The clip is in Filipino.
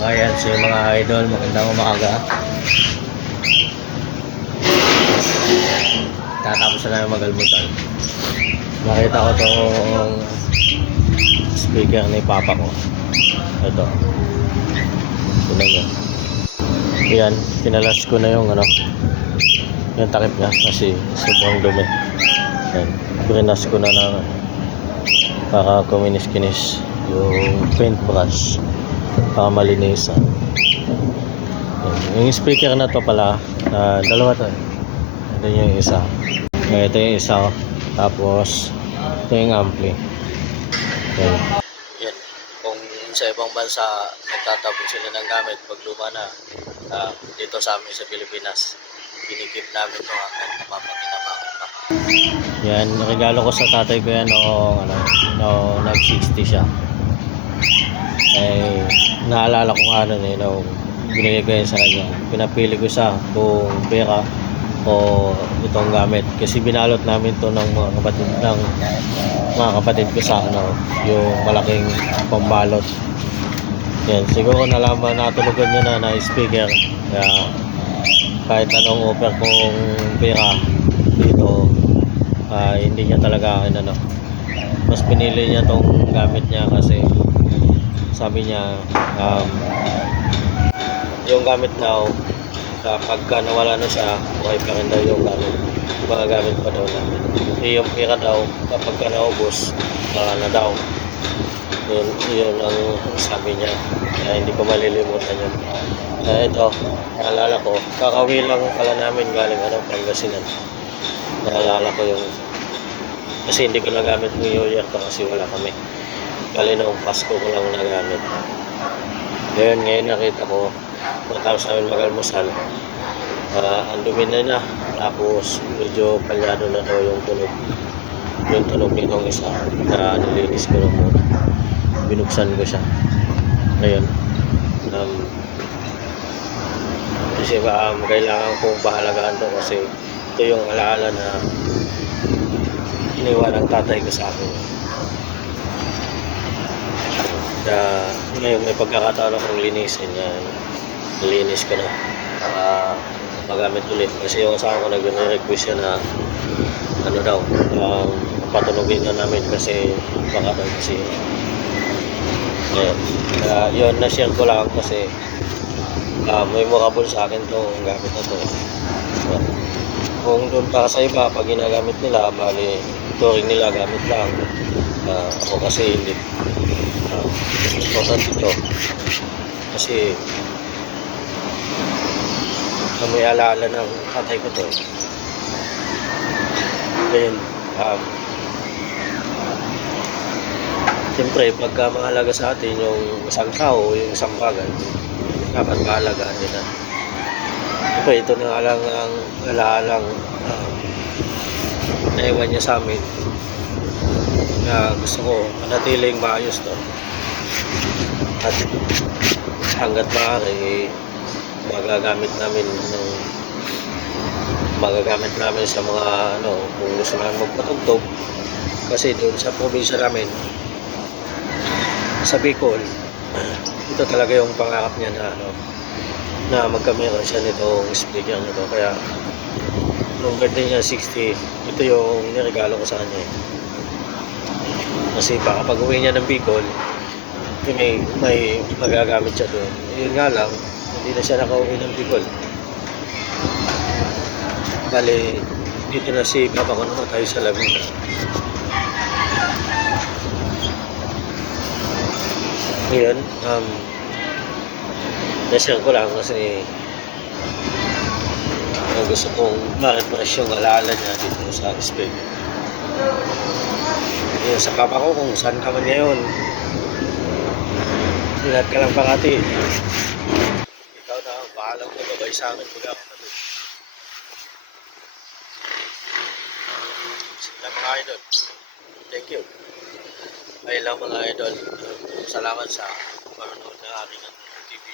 Ayan, so yung mga idol, magandang umaga. Tatapos na namin mag-almusal. Nakita ko tong speaker ni Papa ko. Ito. Tignan nyo. Ayan, pinalas ko na yung yung takip niya kasi sobrang dumi. Ayan, brinas ko na para kuminis-kinis yung paintbrush para malinisan. Yung speaker na to pala, dalawa to. Ito yung isa. Ito yung isa. Tapos ito yung ampli. Yan. Kung sa ibang bansa nagtatapon sila ng gamit pag luma na, dito sa amin sa Pilipinas, kinikip namin ito hanggang napapakinabangan pa. Yan, regalo ko sa tatay ko yan noong nag-60 siya. Eh, naalala ko nga nun nung binigay ko yan sa kanya. Pinapili ko siya kung pera o itong gamit. Kasi binalot namin to ng mga kapatid ko sa yung malaking pambalot. Yan, siguro nalaman natulugan niya na speaker. Kaya kahit anong offer kong pera dito, hindi niya talaga mas pinili niya tong gamit niya kasi sabi niya yung gamit daw pagka nawala na siya, okay pa rin daw yung mga gamit pa daw namin. Yung pera daw kapag naubos, na daw. Yun ang sabi niya. Hindi ko malilimutan yun. Ito, naalala ko, kakauwi lang pala namin galing Pangasinan. Naalala ko yung kasi hindi ko nagamit ng New Year to kasi wala kami. Kali noong Pasko ko lang nagamit. Ngayon nakita ko matapos namin mag-almusal, ang dumi na. Tapos medyo palyado na daw yung tunog nitong isa na nilinis ko na muna. Binuksan ko siya ngayon. Kasi kailangan kong pahalagaan to kasi ito yung alaala na iniwan ng tatay ko sa akin. Ngayon may pagkakataon akong linisin yan. Nilinis ko na magamit ulit kasi yung asawa ko nag-request siya na patunogin na namin kasi baka daw kasi yun na-share ko lang kasi may memorable sa akin tong gamit na to. Kung doon para sa iba pag ginagamit nila bali touring nila gamit lang, ako kasi hindi. Important ito kasi may alaala ng tatay ko to. Ngayon siyempre pagka mahalaga sa atin yung isang tao, yung isang bagay, dapat mahalagaan nila. Ito na lang ang alaalang naiwan niya sa amin na gusto ko manatiling maayos to. At hanggat maaari magagamit namin sa mga kung gusto namin magpatugtog kasi doon sa probinsya namin sa Bicol, ito talaga yung pangarap niya na magkameron siya nitong speaker nito. Kaya nung birthday niya 60, ito yung niregalo ko sa kanya kasi baka pag uwi niya ng Bicol may magagamit siya doon. Yun nga lang, hindi na siya nakauwi ng Bicol. Bali dito na si Papa ko namatay sa Laguna. Ngayon na-share ko lang kasi gusto kong ma-refresh yung alaala niya dito sa speaker. Yun, sa Papa ko kung saan ka man ngayon, ingat ka lang pakati. Ikaw na ang bahalang magabay sa amin magkakapatid. Sila mga idol, thank you. Ay lang mga idol, salamat sa panonood ng aking TV.